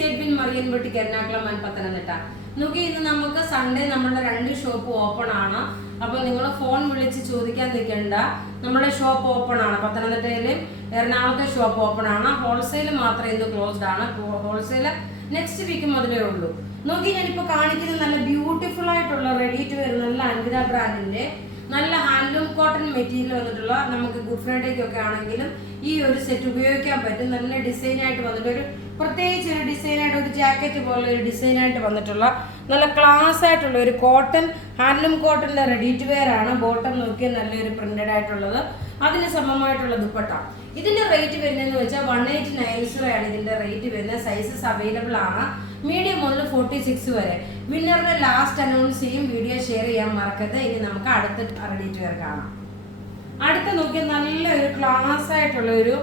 സേബിൻ മറിയൻപെട്ടി Ernakulam and Pathanamthitta. നോക്കി, ഇന്ന് നമുക്ക് സൺഡേ നമ്മുടെ 2 ഷോപ്പ് ഓപ്പൺ ആണ്. അപ്പോൾ നിങ്ങൾ ഫോൺ വിളിച്ച് ചോദിക്കാൻ നിൽക്കേണ്ട, നമ്മുടെ ഷോപ്പ് ഓപ്പൺ ആണ്. പത്തനംതിട്ടയിലും എറണാകുളത്തെ ഷോപ്പ് ഓപ്പൺ ആണ്. ഹോൾസെയിൽ മാത്രമേ ഇന്ന് ക്ലോസ്ഡ് ആണ്. ഹോൾസെയിൽ നെക്സ്റ്റ് വീക്ക് മുതലേ ഉള്ളൂ. നോക്കി, ഞാനിപ്പോൾ കാണിക്കുന്നത് നല്ല ബ്യൂട്ടിഫുൾ ആയിട്ടുള്ള റെഡി ടു വെയർ നല്ല അൻവിത ബ്രാൻഡിന്റെ നല്ല ഹാൻഡ്ലൂം കോട്ടൺ മെറ്റീരിയൽ വന്നിട്ടുള്ള, നമുക്ക് ഗുഡ് ഫ്രൈഡേക്കൊക്കെ ആണെങ്കിലും ഈ ഒരു സെറ്റ് ഉപയോഗിക്കാൻ പറ്റും. നല്ല ഡിസൈനായിട്ട് വന്നിട്ട് ഒരു പ്രത്യേകിച്ച് ഒരു ഡിസൈനായിട്ട് ഒരു ജാക്കറ്റ് പോലെ ഒരു ഡിസൈനായിട്ട് വന്നിട്ടുള്ള നല്ല ക്ലാസ് ആയിട്ടുള്ള ഒരു കോട്ടൺ ഹാൻഡ്ലൂം കോട്ടണിൻ്റെ റെഡി ടു വെയർ ആണ്. ബോട്ടം നോക്കിയാൽ നല്ലൊരു പ്രിന്റഡ് ആയിട്ടുള്ളത്, അതിന് സമമായിട്ടുള്ള ദുപ്പട്ട. ഇതിന്റെ റേറ്റ് വരുന്നതെന്ന് വെച്ചാൽ 189 ആണ് ഇതിന്റെ റേറ്റ് വരുന്നത്. സൈസസ് അവൈലബിൾ ആണ്, മീഡിയം മുതൽ 46 വരെ. വിന്നറിനെ ലാസ്റ്റ് അനൗൺസ് ചെയ്യും. വീഡിയോ ഷെയർ ചെയ്യാൻ മറക്കരുത്. ഇനി നമുക്ക് അടുത്ത റെഡി ടു വെയർ കാണാം. അടുത്ത നോക്കിയാൽ നല്ലൊരു ക്ലാസ് ആയിട്ടുള്ള ഒരു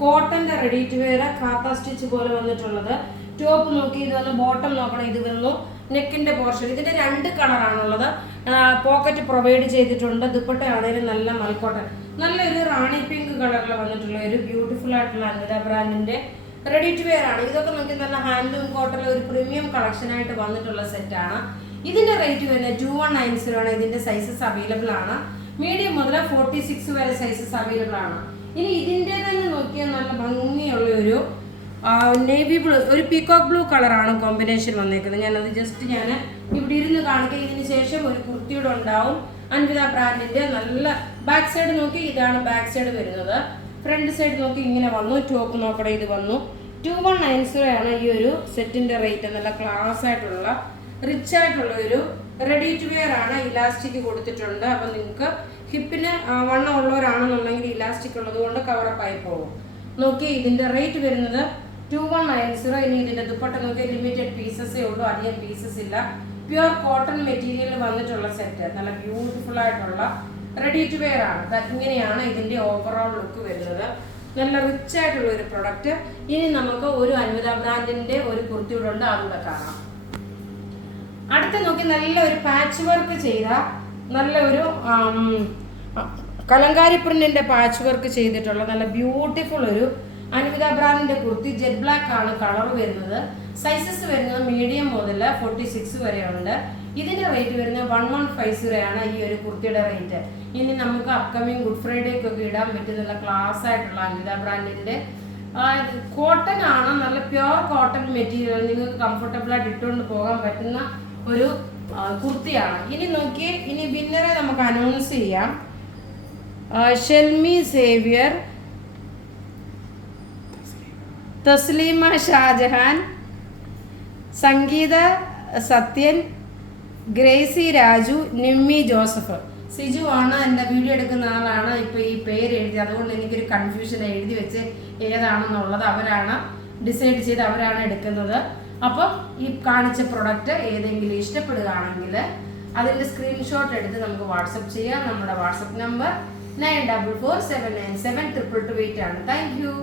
കോട്ടന്റെ റെഡി ടു വെയർ കാത്ത സ്റ്റിച്ച് പോലെ വന്നിട്ടുള്ളത്. ടോപ്പ് നോക്കി ഇത് വന്ന്, ബോട്ടം നോക്കണം ഇത് വന്നു, നെക്കിന്റെ പോർഷൻ. ഇതിന്റെ 2 കളറാണുള്ളത്. പോക്കറ്റ് പ്രൊവൈഡ് ചെയ്തിട്ടുണ്ട്. ദുപ്പട്ട ആണെങ്കിലും നല്ല മൽക്കോട്ടൺ, നല്ലൊരു റാണി പിങ്ക് കളറിൽ വന്നിട്ടുള്ള ഒരു ബ്യൂട്ടിഫുൾ ആയിട്ടുള്ള അൻവിത ബ്രാൻഡിന്റെ റെഡി ടു വെയർ ആണ്. ഇതൊക്കെ നോക്കി നല്ല ഹാൻഡ്ലൂം കോട്ടണിൽ ഒരു പ്രീമിയം കളക്ഷൻ ആയിട്ട് വന്നിട്ടുള്ള സെറ്റാണ്. ഇതിന്റെ റേറ്റ് വരുന്നത് 2190 ആണ്. ഇതിന്റെ സൈസസ് അവൈലബിൾ ആണ്, മീഡിയം മുതൽ 46 വരെ സൈസസ് അവൈലബിൾ ആണ്. ഇനി ഇതിൻ്റെ തന്നെ നോക്കിയാൽ നല്ല ഭംഗിയുള്ള ഒരു നേവി ബ്ലൂ, ഒരു പീകോക്ക് ബ്ലൂ കളറാണ് കോമ്പിനേഷൻ വന്നേക്കുന്നത്. ഞാനത് ജസ്റ്റ് ഞാൻ ഇവിടെ ഇരുന്ന് കാണിക്കുക. ഇതിന് ശേഷം ഒരു കുർത്തിയുടെ ഉണ്ടാവും അൻവിത ബ്രാൻഡിന്റെ. നല്ല ബാക്ക് സൈഡ് നോക്കി, ഇതാണ് ബാക്ക് സൈഡ് വരുന്നത്. ഫ്രണ്ട് സൈഡ് നോക്കി ഇങ്ങനെ വന്നു. ടോപ്പ് നോക്കണേ ഇത് വന്നു. 2190 ആണ് ഈ ഒരു സെറ്റിന്റെ റേറ്റ്. നല്ല ക്ലാസ് ആയിട്ടുള്ള റിച്ച് ആയിട്ടുള്ള ഒരു റെഡി ടു വെയർ ആണ്. ഇലാസ്റ്റിക് കൊടുത്തിട്ടുണ്ട്. അപ്പം നിങ്ങൾക്ക് ഹിപ്പിന് വണ്ണം ഉള്ളവരാണെന്നുണ്ടെങ്കിൽ ഇലാസ്റ്റിക് ഉള്ളത് കൊണ്ട് കവറപ്പ് ആയി പോകും. നോക്കി, ഇതിന്റെ റേറ്റ് വരുന്നത് 2190. ഇനി ഇതിന്റെ ദുപ്പട്ട നോക്കി, ലിമിറ്റഡ് പീസസേ ഉള്ളൂ, അധികം പീസസ് ഇല്ല. പ്യുവർ കോട്ടൺ മെറ്റീരിയൽ വന്നിട്ടുള്ള സെറ്റ്, നല്ല ബ്യൂട്ടിഫുൾ ആയിട്ടുള്ള റെഡി ടു വെയർ ആണ്. ഇങ്ങനെയാണ് ഇതിന്റെ ഓവറോൾ ലുക്ക് വരുന്നത്. നല്ല റിച്ച് ആയിട്ടുള്ള ഒരു പ്രൊഡക്റ്റ്. ഇനി നമുക്ക് ഒരു അൻവിത ബ്രാൻഡിന്റെ ഒരു കുർത്തിയുടെ ഉണ്ട്, അതുകൂടെ കാണാം. അടുത്ത നോക്കി, നല്ല ഒരു പാച്ച് വർക്ക് ചെയ്ത നല്ല ഒരു കലങ്കാരി പ്രിന്റിന്റെ പാച്ച് വർക്ക് ചെയ്തിട്ടുള്ള നല്ല ബ്യൂട്ടിഫുൾ ഒരു അൻവിത ബ്രാൻഡിന്റെ കുർത്തി. ജെറ്റ് ബ്ലാക്ക് ആണ് കളർ വരുന്നത്. സൈസസ് വരുന്നത് മീഡിയം മുതൽ 46 വരെ ഉണ്ട്. ഇതിന്റെ റേറ്റ് വരുന്നത് 1150 ആണ് ഈ ഒരു കുർത്തിയുടെ റേറ്റ്. ഇനി നമുക്ക് അപ്കമിങ് ഗുഡ് ഫ്രൈഡേക്കൊക്കെ ഇടാൻ പറ്റുന്ന ക്ലാസ് ആയിട്ടുള്ള അൻവിത ബ്രാൻഡിന്റെ കോട്ടൺ ആണ്. നല്ല പ്യുവർ കോട്ടൺ മെറ്റീരിയൽ, നിങ്ങൾക്ക് കംഫർട്ടബിൾ ആയിട്ട് ഇട്ടുകൊണ്ട് പോകാൻ പറ്റുന്ന ഒരു കുർത്തിയാണ്. ഇനി നോക്കി, ഇനി വിന്നറെ നമുക്ക് അനൗൺസ് ചെയ്യാം. ഷെൽമി സേവ്യർ, തസ്ലീമ ഷാജഹാൻ, സംഗീത സത്യൻ, ഗ്രേസി രാജു, നിമ്മി ജോസഫ്. സിജു ആണ് എൻ്റെ വീഡിയോ എടുക്കുന്ന ആളാണ് ഇപ്പോൾ ഈ പേര് എഴുതി, അതുകൊണ്ട് എനിക്കൊരു കൺഫ്യൂഷൻ എഴുതി വെച്ച് ഏതാണെന്നുള്ളത് അവരാണ് ഡിസൈഡ് ചെയ്ത് അവരാണ് എടുക്കുന്നത്. അപ്പം ഈ കാണിച്ച പ്രൊഡക്റ്റ് ഏതെങ്കിലും ഇഷ്ടപ്പെടുകയാണെങ്കിൽ അതിൻ്റെ സ്ക്രീൻഷോട്ട് എടുത്ത് നമുക്ക് വാട്സപ്പ് ചെയ്യാം. നമ്മുടെ വാട്സപ്പ് നമ്പർ 9447972228 ആണ്. Thank you.